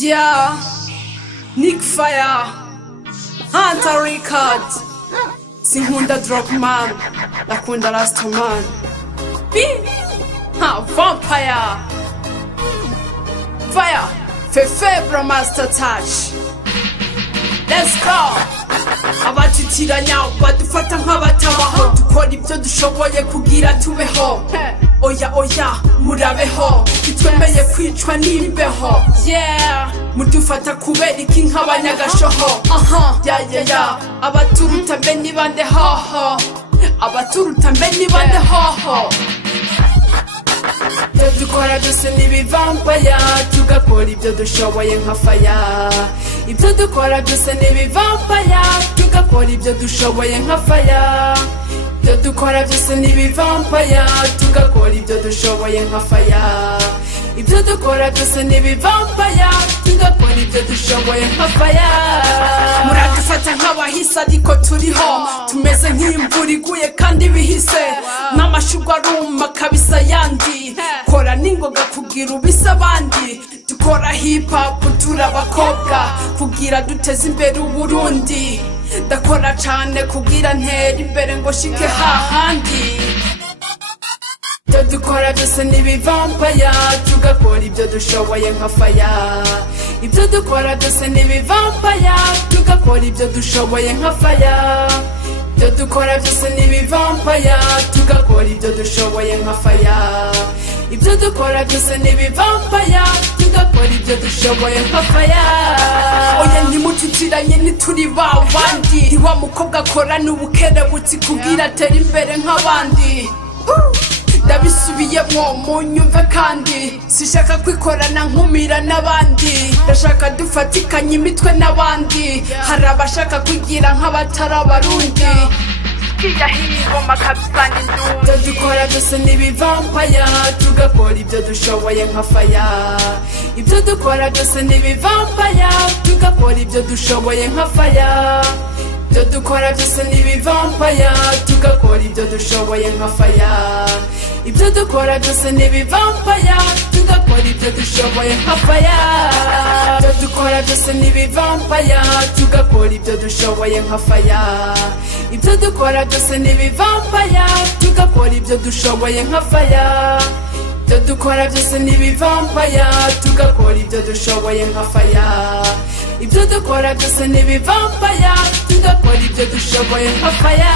Yeah, Nick Fire, Hunter Record, Sinkunda Drop Man, Nakunda Last Man, B, Vampire, Fire, Fefebra Master Touch. Let's go. Abatitiranya badufata nk'abatabaho dukora ibyo dushoboye kugira tubeho. Oya murabeho bitwemeye kwicwa n'imbeho. Yeah, mudufata kubera iki nk'abanyagashoho. Yeah, abaturuta mbe nibande hoho, abaturuta mbe nibande hoho. Dukora byose n'ibivambaya tugakora ibyo dushoboye nka faya. Ibyo dukora byose n'ibivambaya tugakora ibyo dushoboye nka faya. Ibyo dukora byose n'ibivambaya tugakora ibyo dushoboye nka faya. Ibyo dukora byose n'ibivambaya tugakora ibyo dushoboye nka faya. Muradufata nk'abahise ariko turiho, tumeze nk'imvura iguye kandi bihise, n'amashugwa aruma kabisa yandi. Kora ningoga kugira ubisa abandi, dukora hip hop turabakobwa kugira duteze imbere Uburundi. Ndakora cyane kugira ntera imbere ngo shike hahandi. Ibyo dukora byose n'ibivambaya tugakora ibyo dushoboye nka faya. Ibyo dukora byose n'ibivambaya tugakora ibyo dushoboye nka faya. Ibyo dukora byose n'ibivambaya tugakora ibyo dushoboye nka faya. Ibyo dukora byose n'ibivambaya tugakora ibyo dushoboye nka faya. Oya ntimututiranye ntituri ba bandi, ntiwa mukobwa akora n'ubukerebutsi kugira atere imbere nk'abandi. Ndabisubiyemo munyumve kandi sishaka kwikorana nkumira n'abandi. Ndashaka dufatikanye imitwe n'abandi, hari abashaka kwigira nk'abatari abarundi. Ibyo dukora byose n'ibivambaya tugakora ibyo dushoboye nka faya. Ibyo dukora byose n'ibivambaya tugakora ibyo dushoboye nka faya. Ibyo dukora byose n'ibivambaya tugakora ibyo dushoboye nka faya. Ibyo dukora byose n'ibivambaya tugakora ibyo dushoboye nka faya. Ibyo dukora byose n'ibivambaya tugakora ibyo dushoboye nka faya. Ibyo dukora byose n'ibivambaya tugakora ibyo dushoboye nka faya. Ibyo dukora byose n'ibivambaya tugakora ibyo dushoboye nka faya. Ibyo dukora byose n'ibivambaya tugakora ibyo dushoboye nka faya.